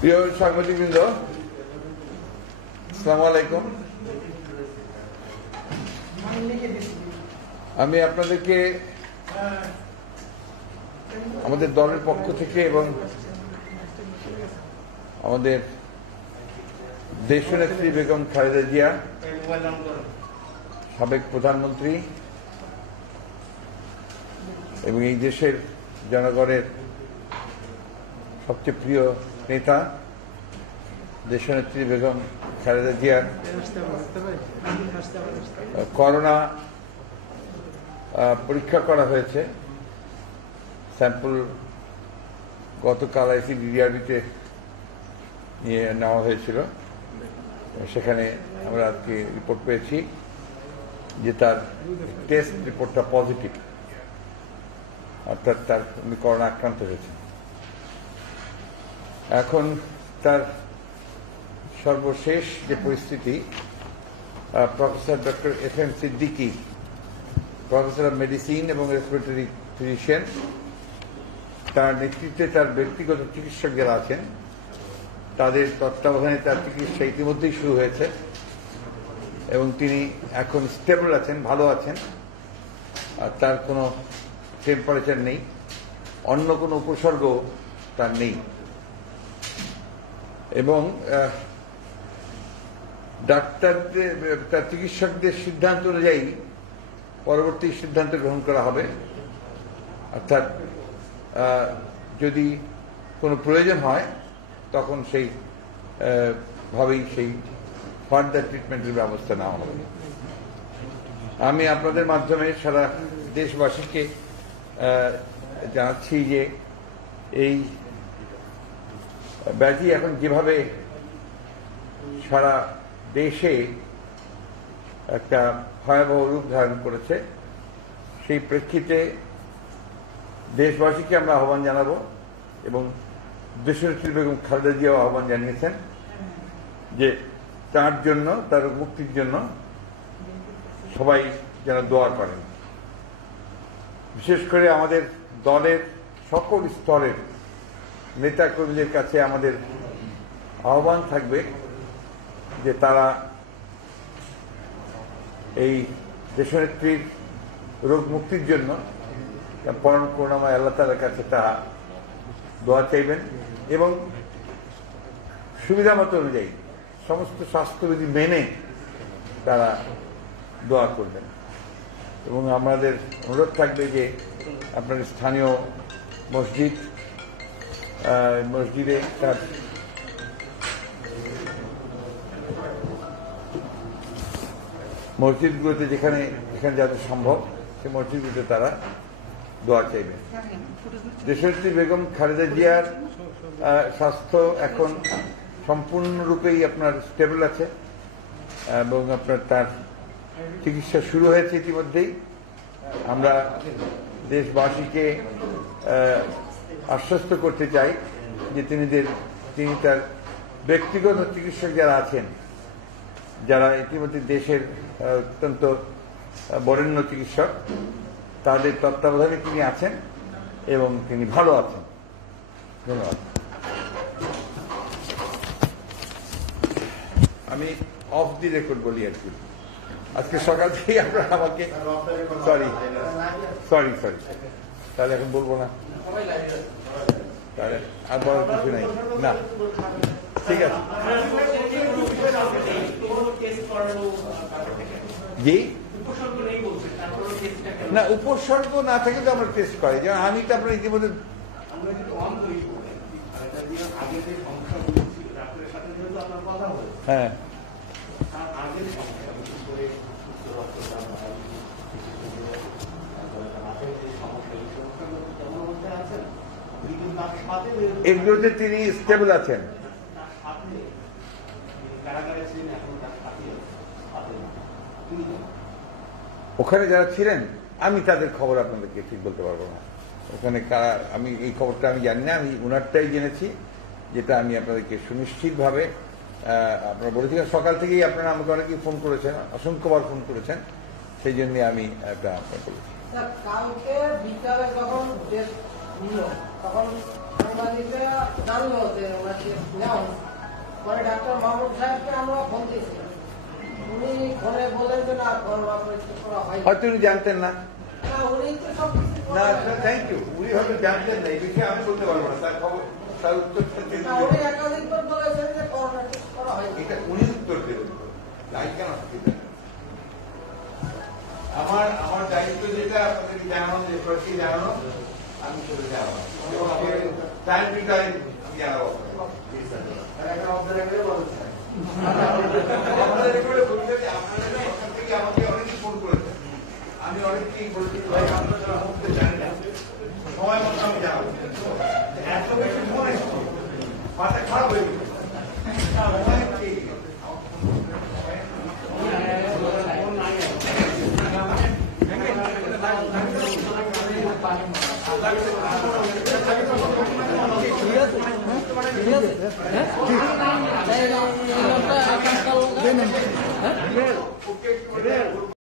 প্রিয় সাংবাদিকবৃন্দ, আসসালামু আলাইকুম। আমি আপনাদেরকে আমাদের দলের পক্ষ থেকে এবং আমাদের দেশনেত্রী বেগম খালেদা জিয়া, সাবেক প্রধানমন্ত্রী এবং এই দেশের জনগণের সবচেয়ে প্রিয় নেতা দেশনেত্রী বেগম খালেদা জিয়ার করোনা পরীক্ষা করা হয়েছে। স্যাম্পল গতকাল আইসিডিডিআরবিতে নিয়ে নেওয়া হয়েছিল। সেখানে আমরা আজকে রিপোর্ট পেয়েছি যে তার টেস্ট রিপোর্টটা পজিটিভ, অর্থাৎ তার করোনা আক্রান্ত হয়েছে। এখন তার সর্বশেষ যে পরিস্থিতি, professor doctor FM Siddiqui, professor of medicine এবং রেসপিরেটরি ফিজিশিয়ান, তার নেতৃত্বে তার ব্যক্তিগত চিকিৎসক যারা আছেন তাদের তত্ত্বাবধানে তার চিকিৎসা ইতিমধ্যেই শুরু হয়েছে এবং তিনি এখন স্টেবল আছেন, ভালো আছেন। আর তার কোনো টেম্পারেচার নেই, অন্য কোনো উপসর্গ তার নেই এবং ডাক্তারদের, তার চিকিৎসকদের সিদ্ধান্ত অনুযায়ী পরবর্তী সিদ্ধান্ত গ্রহণ করা হবে। অর্থাৎ যদি কোনো প্রয়োজন হয় তখন সেই ভাবেই সেই ফার্দার ট্রিটমেন্টের ব্যবস্থা নেওয়া হবে। আমি আপনাদের মাধ্যমে সারা দেশবাসীকে জানাচ্ছি যে এই ব্যাধি এখন যেভাবে সারা দেশে একটা ভয়াবহ রূপ ধারণ করেছে, সেই প্রেক্ষিতে দেশবাসীকে আমরা আহ্বান জানাবো এবং দেশনেত্রী বেগম খালেদা জিয়াও আহ্বান জানিয়েছেন যে তার জন্য, তার মুক্তির জন্য সবাই যেন দোয়া করেন। বিশেষ করে আমাদের দলের সকল স্তরের নেতা কর্মীদের কাছে আমাদের আহ্বান থাকবে যে তারা এই দেশনেত্রীর রোগ মুক্তির জন্য পরম করুণাময় আল্লাহ তাআলার কাছে তা দোয়া চাইবেন এবং সুবিধা মতো অনুযায়ী সমস্ত স্বাস্থ্যবিধি মেনে তারা দোয়া করবেন। এবং আমাদের অনুরোধ থাকবে যে আপনার স্থানীয় মসজিদে তার মসজিদগুলোতে যেখানে যাদের সম্ভব সে মসজিদগুলোতে তারা দোয়া চাইবেন। দেশনেত্রী বেগম খালেদা জিয়ার স্বাস্থ্য এখন সম্পূর্ণরূপেই আপনার স্টেবল আছে এবং আপনার তার চিকিৎসা শুরু হয়েছে ইতিমধ্যেই। আমরা দেশবাসীকে আশ্বস্ত করতে চাই যে তিনি তার ব্যক্তিগত চিকিৎসক যারা আছেন, যারা ইতিমধ্যে দেশের অত্যন্ত বরেণ্য চিকিৎসক, তাদের তত্ত্বাবধানে তিনি আছেন এবং তিনি ভালো আছেন। ধন্যবাদ। আমি অফ দি রেকর্ড বলি আর কি। আজকে সকাল থেকে আপনারা আমাকে সরি তাহলে এখন বলবো না, তাহলে আর বলার কিছু নাই না। ঠিক আছে, জি না, উপসর্গ না থাকে তো আমরা টেস্ট করি। যেমন আমি তো আপনার ইতিমধ্যে হ্যাঁ এগুলোতে তিনি স্টেবল আছেন। ওখানে যারা ছিলেন আমি তাদের খবর আপনাদেরকে ঠিক বলতে পারবো না। ওখানে কারা, আমি এই খবরটা আমি জানি না, আমি উনারটাই জেনেছি, যেটা আমি আপনাদেরকে সুনিশ্চিতভাবে আপনারা বলেছিলেন। সকাল থেকেই আপনারা আমাকে অনেকেই ফোন করেছেন, অসংখ্যবার ফোন করেছেন, সেই জন্য আমি একটা আপনার বলেছি। কালকে বিকালে যখন নিল তখন সাংবাদিকরা জানলো যে ওনাকে নেওয়া পরে ডাক্তার মাহমুদ সাহেবকে আমরা ফোন দিয়েছিলাম, উনি ফোনে বলেন যে না করা হয়, হয়তো উনি জানতেন না। উনি তো সবকিছু না, থ্যাংক ইউ, উনি হয়তো জানতেন না, এই বিষয়ে আমি বলতে পারবো না, তার খবর তার উত্তর উনি একাধিকবার বলেছেন যে করোনা টেস্ট করা হয়, এটা উনি উত্তর দেবেন। তাই কেন আমার দায়িত্ব যেটা আপনাদেরকে জানানো, যে প্রতি জানানো, আমি চলে যাবো টাইম টু টাইম আমি জানাবো। আমাকে অনেকেই ফোন করেছেন, আমি অনেককেই বলছি জানি না, সময় মতো আমি জানাবো। এত বেশি ফোন এসেছে, মাথা খারাপ হয়ে গেছে। ঠিক আছে।